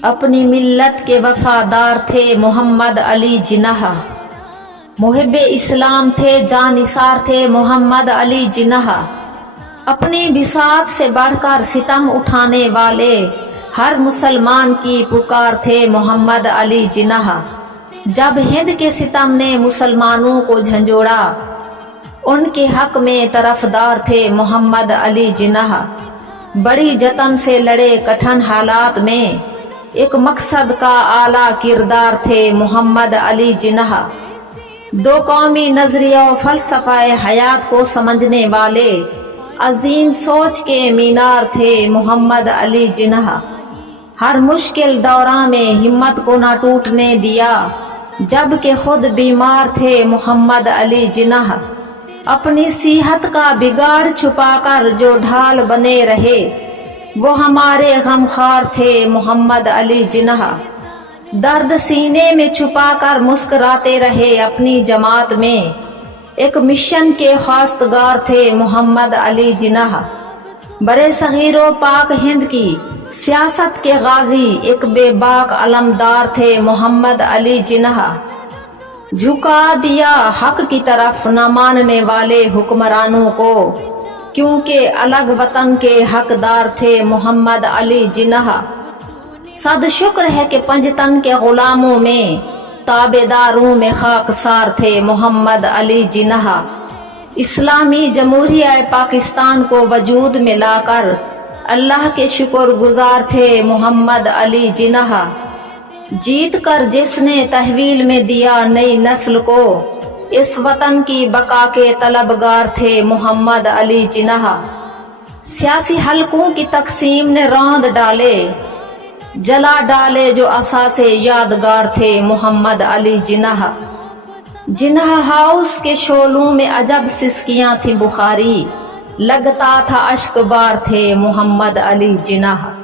اپنی ملت کے وفادار تھے محمد علی جناح، محب اسلام تھے، جانثار تھے محمد علی جناح، اپنی بساط سے بڑھ کر ستم اٹھانے والے ہر مسلمان کی پکار تھے محمد علی جناح۔ جب ہند کے ستم نے مسلمانوں کو جھنجھوڑا، ان کے حق میں طرفدار تھے محمد علی جناح۔ بڑی جتن سے لڑے کٹھن حالات میں، ایک مقصد کا اعلیٰ کردار تھے محمد علی جناح۔ دو قومی نظریہ و فلسفہ حیات کو سمجھنے والے عظیم سوچ کے مینار تھے محمد علی جناح۔ ہر مشکل دورہ میں ہمت کو نہ ٹوٹنے دیا، جبکہ خود بیمار تھے محمد علی جناح۔ اپنی صحت کا بگاڑ چھپا کر جو ڈھال بنے رہے، وہ ہمارے غمخوار تھے محمد علی جناح۔ درد سینے میں چھپا کر مسکراتے رہے اپنی جماعت میں، ایک مشن کے خواستگار تھے محمد علی جناح۔ برے صغیر و پاک ہند کی سیاست کے غازی، ایک بے باک علمدار تھے محمد علی جناح۔ جھکا دیا حق کی طرف نہ ماننے والے حکمرانوں کو، کیونکہ الگ وطن کے حقدار تھے محمد علی جناح۔ صد شکر ہے کہ پنجتن کے غلاموں میں، تابعداروں میں خاکسار تھے محمد علی جناح۔ اسلامی جمہوریہ پاکستان کو وجود میں لا کر اللہ کے شکر گزار تھے محمد علی جناح۔ جیت کر جس نے تحویل میں دیا نئی نسل کو، اس وطن کی بقا کے طلبگار تھے محمد علی جناح۔ سیاسی حلقوں کی تقسیم نے روند ڈالے، جلا ڈالے جو اثاثے یادگار تھے محمد علی جناح۔ جناح ہاؤس کے شعلوں میں عجب سسکیاں تھیں بخاری، لگتا تھا اشک بار تھے محمد علی جناح۔